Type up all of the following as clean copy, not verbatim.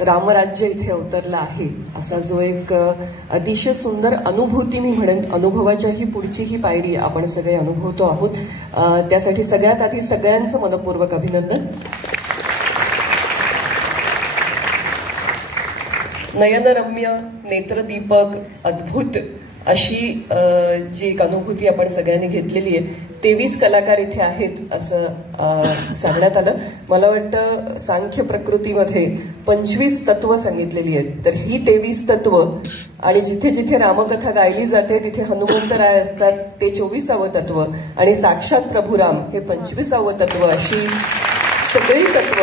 रामराज्य इथे अवतरला आहे असा जो एक अतिशय सुंदर अनुभूती मी म्हणेन, अनुभवाच्याही पुढची ही पायरी आपण सगळे अनुभवतो आहोत. त्यासाठी सगळ्यात आधी सगळ्यांचं मनपूर्वक अभिनंदन. नयनरम्य, नेत्रदीपक, अद्भुत अशी जी एक अनुभूती आपण सगळ्यांनी घेतलेली आहे. 23 कलाकार इथे आहेत असं सांगण्यात आलं. मला वाटतं सांख्य प्रकृतीमध्ये 25 तत्व सांगितलेली आहेत. तर ही 23 तत्व आणि जिथे जिथे रामकथा गायली जाते तिथे हनुमंतराय असतात, ते 24वे तत्व, आणि साक्षात प्रभुराम हे 25वे तत्व, अशी सगळी तत्व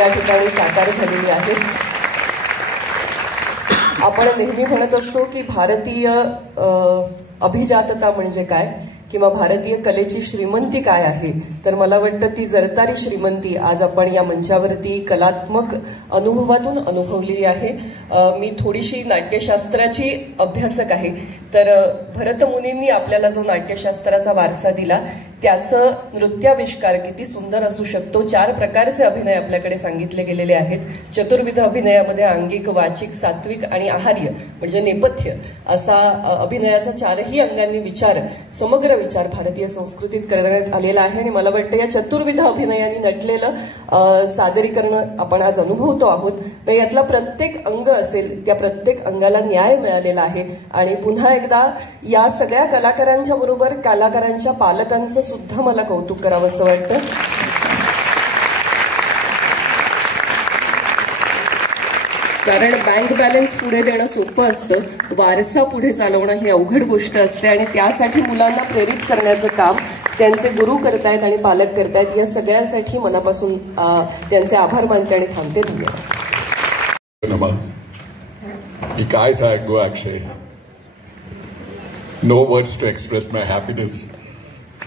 या ठिकाणी साकार झालेली आहेत. आपण नेहमी म्हणत असतो की भारतीय अभिजातता म्हणजे काय किंवा भारतीय कलेची श्रीमंती काय आहे. तर मला वाटतं ती जरतारी श्रीमंती आज आपण या मंचावरती कलात्मक अनुभवातून अनुभवलेली आहे. मी थोडीशी नाट्यशास्त्राची अभ्यासक आहे. तर भरतमुनींनी आपल्याला जो नाट्यशास्त्राचा वारसा दिला त्याचं नृत्याविष्कार किती सुंदर असू शकतो. 4 प्रकारचे अभिनय आपल्याकडे सांगितले गेलेले आहेत. चतुर्विध अभिनयामध्ये अंगिक, वाचिक, सात्विक आणि आहार्य म्हणजे नेपथ्य असा अभिनयाचा 4ही अंगांनी विचार, समग्र विचार भारतीय संस्कृतीत करण्यात आलेला आहे. आणि मला वाटतं या चतुर्विध अभिनयाने नटलेलं सादरीकरण आपण आज अनुभवतो आहोत. यातला प्रत्येक अंग असेल त्या प्रत्येक अंगाला न्याय मिळालेला आहे. आणि पुन्हा एकदा या सगळ्या कलाकारांच्या बरोबर कलाकारांच्या पालकांचं सुद्धा मला कौतुक करावं असं वाटतं. कारण बँक बॅलन्स पुढे देणं सोपं असतं, वारसा पुढे चालवणं ही अवघड गोष्ट असते. आणि त्यासाठी मुलांना प्रेरित करण्याचं काम त्यांचे गुरु करतायत आणि पालक करतायत. या सगळ्यांसाठी मनापासून त्यांचे आभार मानते आणि थांबते. धन्यवाद. मी काय सांगू अक्षय, no words to express my happiness.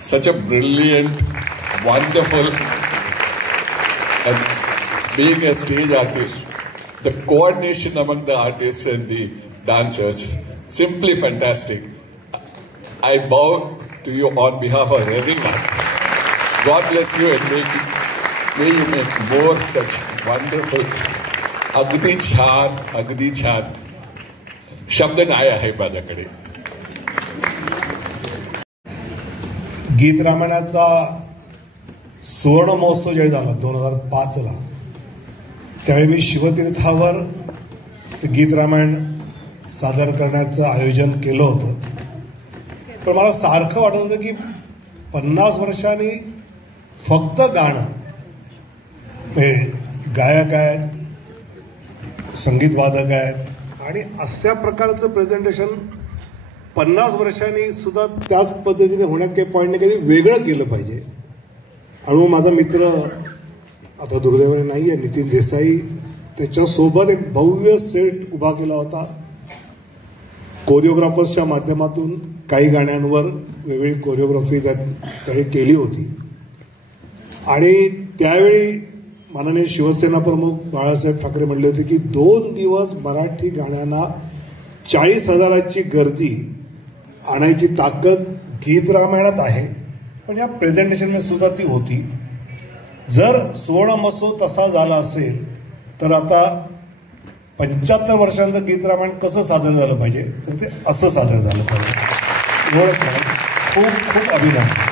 Such a brilliant, wonderful, and being a stage artist, the coordination among the artists and the dancers, simply fantastic. I bow to you on behalf of everyone. God bless you and may you make more such wonderful. अगदी छान, अगदी छान. शब्द नाही आहे माझ्याकडे. गीत रामायणाचा सुवर्ण महोत्सव ज्यावेळी झाला 2005ला, त्यावेळी मी शिवतीर्थावर गीत रामायण सादर करण्याचं आयोजन केलं होतं. पण मला सारखं वाटत होतं की 50 वर्षांनी फक्त गाणं, गायक आहेत, संगीतवादक आहेत आणि अशा प्रकारचं प्रेझेंटेशन 50 वर्षांनी सुद्धा त्याच पद्धतीने होण्यात काही पॉईंट नाही, कधी वेगळं केलं पाहिजे. आणि मग माझा मित्र आता दुर्दैवाने नाही आहे नितीन देसाई, त्याच्यासोबत एक भव्य सेट उभा केला होता. कोरिओग्राफर्सच्या माध्यमातून काही गाण्यांवर वेगवेगळी कोरिओग्राफी त्याने केली होती. आणि त्यावेळी माननीय शिवसेना प्रमुख बाळासाहेब ठाकरे म्हणले होते की 2 दिवस मराठी गाण्यांना 40,000ची गर्दी आणायची ताकद गीत रामायणात आहे. पण या प्रेझेंटेशनमध्ये सुद्धा ती होती. जर सुवर्ण महोत्सव तसा झाला असेल तर आता 75 वर्षांचं गीत रामायण कसं सादर झालं पाहिजे, तर ते असं सादर झालं पाहिजे. खूप खूप अभिनंदन.